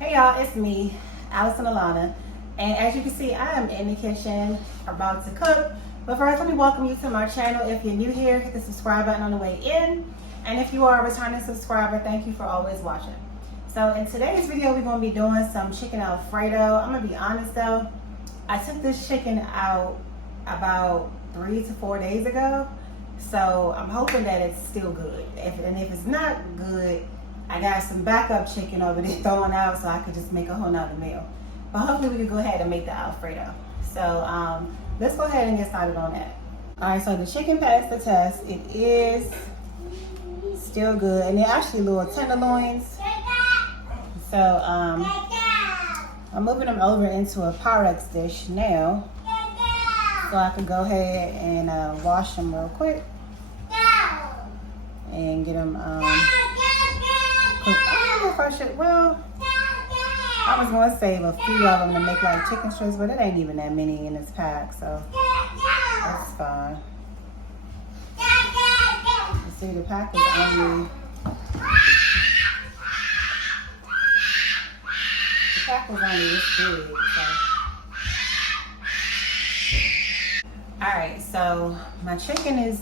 Hey y'all, it's me, Allison Alanna, and as you can see, I am in the kitchen about to cook. But first, let me welcome you to my channel. If you're new here, hit the subscribe button on the way in, and if you are a returning subscriber, thank you for always watching. So in today's video, we're going to be doing some chicken Alfredo. I'm going to be honest though, I took this chicken out about 3 to 4 days ago, so I'm hoping that it's still good. If it's not good, I got some backup chicken over there thrown out so I could just make a whole nother meal. But hopefully we can go ahead and make the Alfredo. So let's go ahead and get started on that. All right, so the chicken passed the test. It is still good, and they're actually little tenderloins. So I'm moving them over into a Pyrex dish now, so I can go ahead and wash them real quick and get them cooked. I don't know if I should. Well, I was going to save a few of them to make like chicken strips, but it ain't even that many in this pack, so that's fine. You see, the pack is only. The pack was only this big, so. Alright, so my chicken has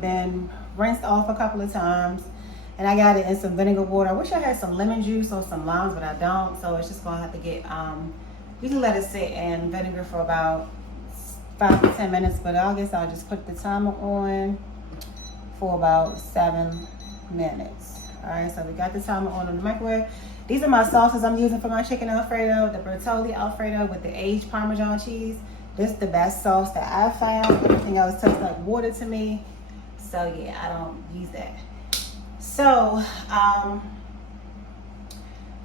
been rinsed off a couple of times, and I got it in some vinegar water. I wish I had some lemon juice or some limes, but I don't, so it's just gonna have to get, you can let it sit in vinegar for about 5 to 10 minutes, but I guess I'll just put the timer on for about 7 minutes. Alright, so we got the timer on in the microwave. These are my sauces I'm using for my chicken Alfredo, the Bertolli Alfredo with the aged Parmesan cheese. This is the best sauce that I found. Everything else tastes like water to me. So yeah, I don't use that. So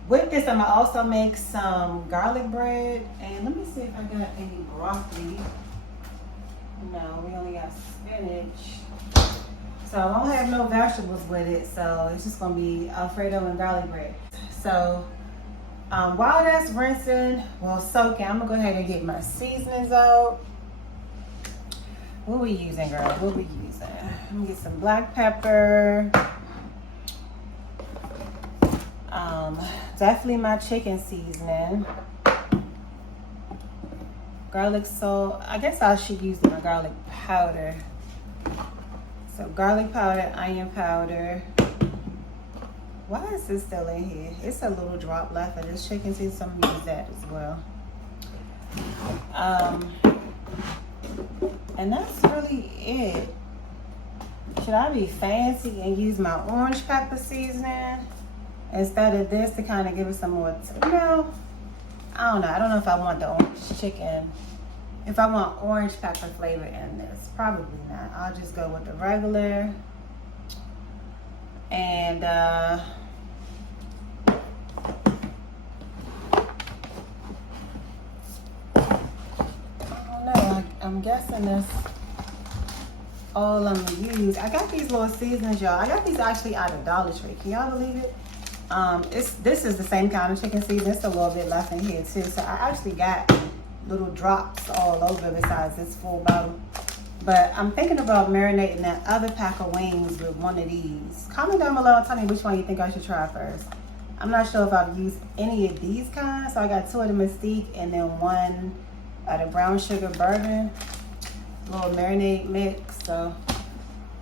with this, I'm gonna also make some garlic bread. And let me see if I got any broccoli. No, we only got spinach. So I don't have no vegetables with it. So it's just gonna be Alfredo and garlic bread. So while that's rinsing, well, soaking, I'm gonna go ahead and get my seasonings out. What we using, girl? What we using? Let me get some black pepper. Definitely my chicken seasoning. Garlic salt. I guess I should use my garlic powder. So garlic powder, onion powder. Why is this still in here? It's a little drop left of this chicken seasoning, so I'm gonna use that as well. And that's really it. Should I be fancy and use my orange pepper seasoning instead of this to kind of give it some more, no, I don't know. I don't know if I want the orange chicken. If I want orange pepper flavor in this, probably not. I'll just go with the regular. And I don't know, I'm guessing that's all I'm gonna use. I got these little seasonings, y'all. I got these actually out of Dollar Tree. Can y'all believe it? This is the same kind of chicken seasoning. It's a little bit left in here too. So I actually got little drops all over besides this full bottle. But I'm thinking about marinating that other pack of wings with one of these. Comment down below and tell me which one you think I should try first. I'm not sure if I've used any of these kinds. So I got 2 of the Mystique and then 1 of the brown sugar bourbon. Little marinade mix. So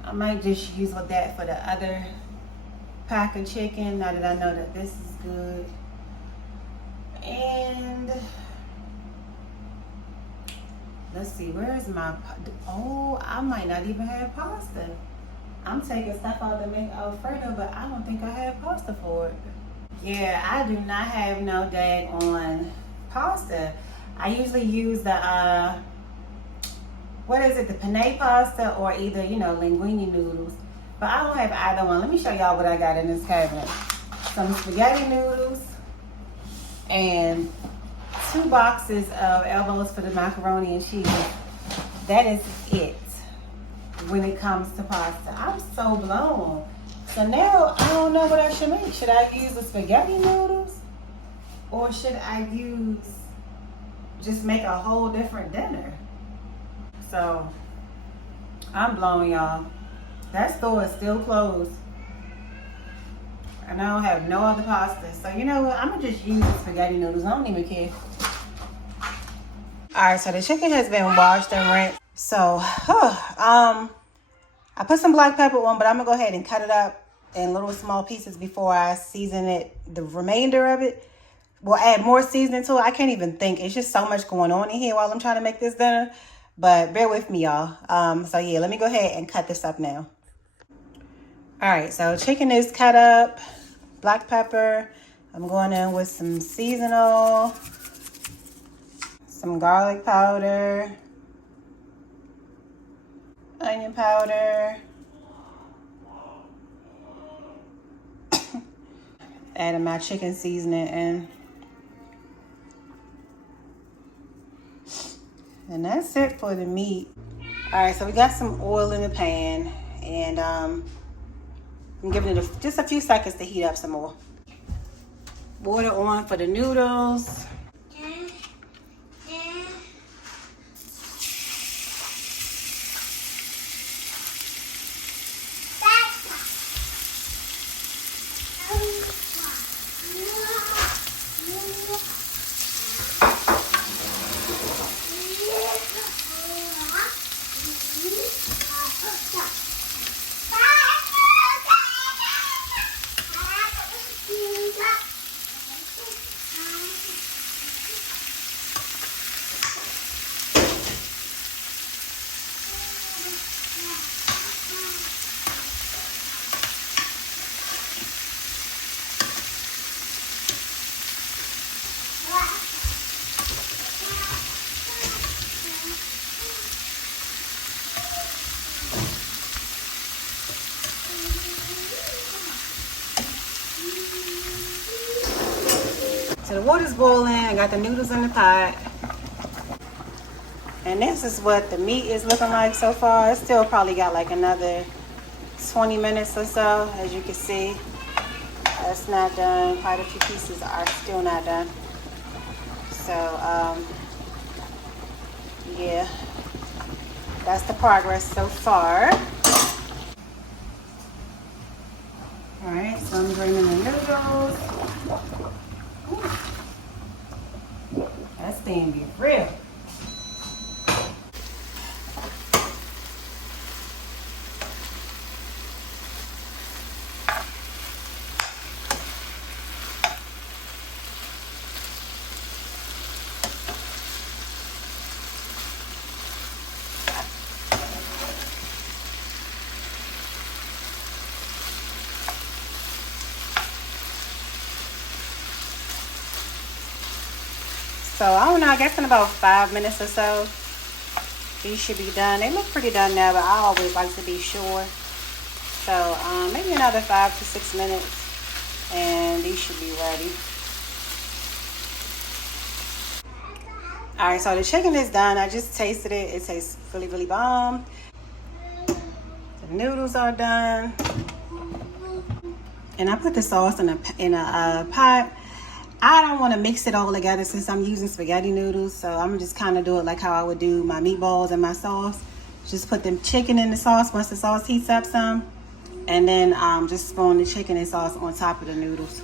I might just use that for the other pack of chicken now that I know that this is good. And let's see, where is my, oh, I might not even have pasta. I'm taking stuff out to make Alfredo, but I don't think I have pasta for it. Yeah, I do not have no daggone pasta. I usually use the, what is it, the penne pasta or either, you know, linguine noodles. But I don't have either one. Let me show y'all what I got in this cabinet. Some spaghetti noodles and 2 boxes of elbows for the macaroni and cheese. That is it when it comes to pasta. I'm so blown. So now I don't know what I should make. Should I use the spaghetti noodles? Or should I just make a whole different dinner? So I'm blown, y'all. That store is still closed. And I don't have no other pasta. So you know what? I'm gonna just use the spaghetti noodles. I don't even care. Alright, so the chicken has been washed and rinsed. So I put some black pepper on, but I'm gonna go ahead and cut it up in little small pieces before I season it. The remainder of it, we'll add more seasoning to it. I can't even think. It's just so much going on in here while I'm trying to make this dinner. But bear with me, y'all. So yeah, let me go ahead and cut this up now. All right, so chicken is cut up, black pepper. I'm going in with some seasonal, some garlic powder, onion powder, adding my chicken seasoning in. And that's it for the meat. All right, so we got some oil in the pan, and I'm giving it just a few seconds to heat up some more. Water on for the noodles. So the water's boiling. I got the noodles in the pot. And this is what the meat is looking like so far. It's still probably got like another 20 minutes or so, as you can see. That's not done. Quite a few pieces are still not done. So, yeah. That's the progress so far. Alright, so I'm bringing the noodles. Ooh. That thing be real. So I don't know, I guess in about 5 minutes or so, these should be done. They look pretty done now, but I always like to be sure. So maybe another 5 to 6 minutes and these should be ready. All right, so the chicken is done. I just tasted it. It tastes really, really bomb. The noodles are done. And I put the sauce in a pot. I don't want to mix it all together since I'm using spaghetti noodles. So I'm just kind of do it like how I would do my meatballs and my sauce. Just put the chicken in the sauce once the sauce heats up some. And then just spoon the chicken and sauce on top of the noodles.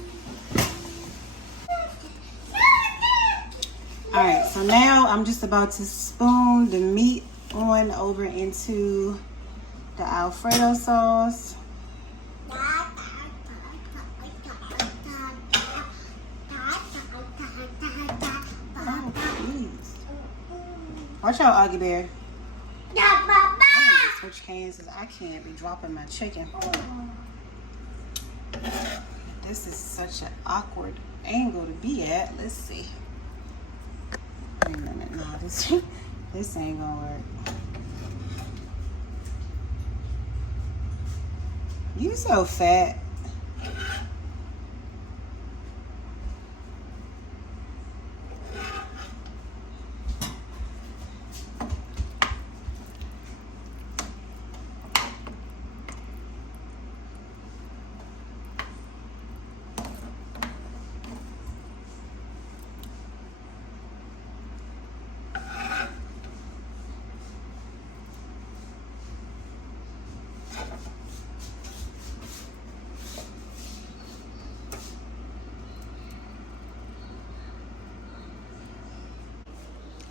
All right, so now I'm just about to spoon the meat on over into the Alfredo sauce. Watch out, Augie Bear. I need to switch cans because I can't be dropping my chicken. This is such an awkward angle to be at. Let's see. Wait a minute. No, this ain't gonna work. You so fat.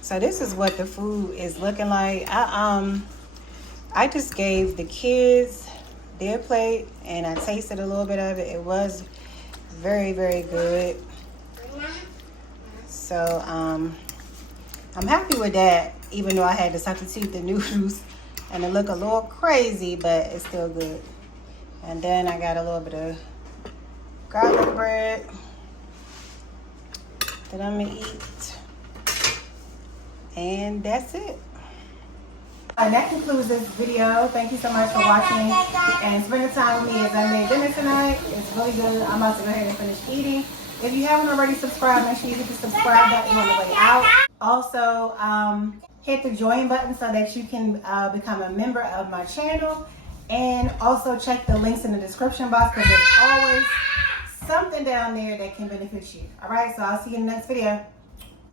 So this is what the food is looking like. I just gave the kids their plate and I tasted a little bit of it. It was very, very good. So I'm happy with that, even though I had to substitute the noodles and it look a little crazy, but it's still good. And then I got a little bit of garlic bread that I'm gonna eat. And that's it. And that concludes this video. Thank you so much for watching and spending time with me as I made dinner tonight. It's really good. I'm about to go ahead and finish eating. If you haven't already subscribed, make sure you hit the subscribe button on the way out. Also, hit the join button so that you can become a member of my channel. And also check the links in the description box because there's always something down there that can benefit you. All right, so I'll see you in the next video.